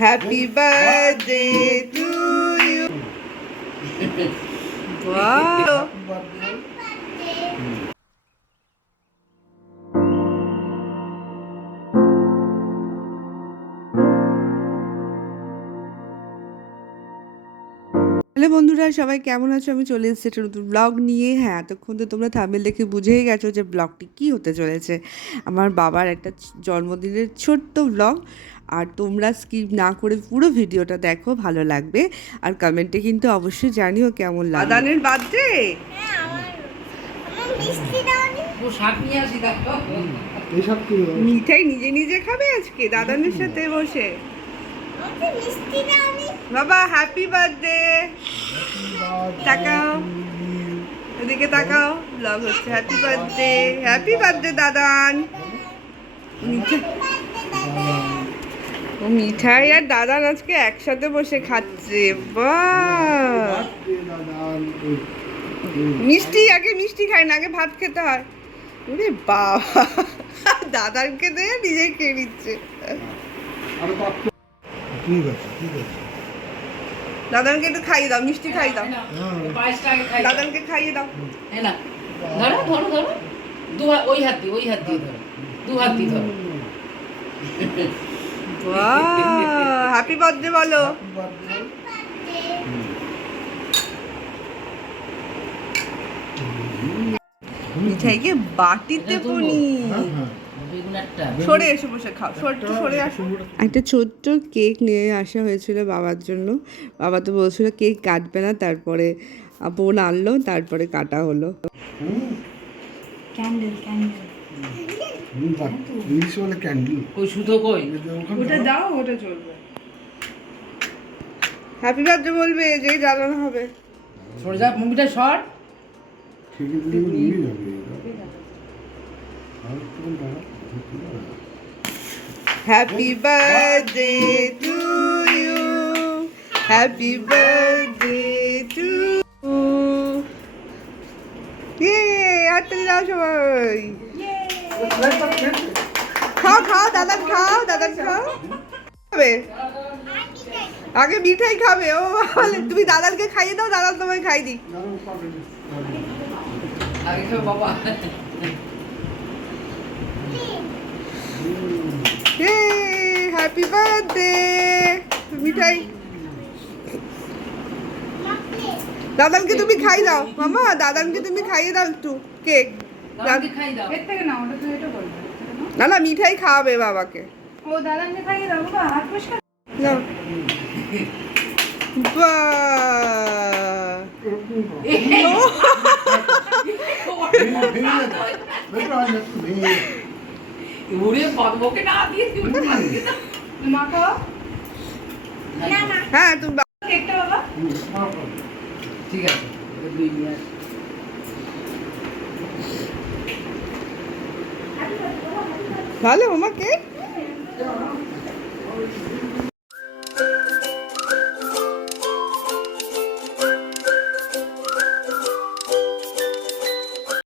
Happy birthday to you. Wow, hello বন্ধুরা, সবাই কেমন আছো? আমি চলে এসেছি একটা নতুন ব্লগ নিয়ে। হ্যাঁ, এতক্ষণ তো তোমরা থাম্বনেল দেখে বুঝেই গেছো যে ব্লগটি কী হতে চলেছে। আমার বাবার একটা জন্মদিনের ছোট্ট ব্লগ। আর তোমরা স্কিপ না করে পুরো ভিডিওটা দেখো, ভালো লাগবে। আর কমেন্টে কিন্তু অবশ্যই জানিও কেমন লাগে। আদানের বার্থডে, মিঠাই নিজে নিজে খাবে আজকে দাদানের সাথে বসে। বাবা হ্যাপি বার্থডে, তাকাও এদিকে, তাকাও, ব্লগ হচ্ছে। Happy birthday Dadan. ও মিঠাই আর দাদান আজকে একসাথে বসে খাচ্ছে। বাহ, মিষ্টি আগে, মিষ্টি খায় না, আগে ভাত খেতে হয়। ওরে বাবা, দাদানকে দিয়ে নিজে খেয়ে নিচ্ছে। দাদানকে একটু খাইয়ে দাও, মিষ্টি খাইয়ে দাও, দাদানকে খাইয়ে দাও। ধরো ধরো ধরো, ওই হাত দিয়ে ধরো, দু হাত দিয়ে ধরো। হ্যাপি বার্থডে বলো। মিঠাইকে বাটিতে পুনি। সরে এসে বসে খাও, সরে আসো। একটা ছোট্ট কেক নিয়ে আসা হয়েছিল বাবার জন্য। বাবা তো বলছিল কেক কাটবে না, তারপরে বোন আনলো, তারপরে কাটা হলো। হ্যাপি বার্থডে বলবে, যেই জ্বালানো হবে। সরে যা, মুভিটা short. Happy birthday to you, happy birthday to you. হাততালি দাও সবাই। খাও খাও দাদান, খাও দাদান, খাও। খাবে আগে মিঠাই খাবে। ও বলে তুমি দাদানকে খাইয়ে দাও, দাদান তোমায় খাই দি। বাবা হ্যাপি বার্থডে। মিঠাই দাদানকে তুমি খাই দাও মামা, দাদানকে তুমি খাইয়ে দাও একটু কেক। না না, মিঠাই খাওয়াবে বাবাকে। ও দাদাকে খাইয়ে দাও বাবা, হাত পরিষ্কার নাও। হ্যাঁ তুমি কেকটা বাবা। ঠিক আছে, ভালো মামা কেক।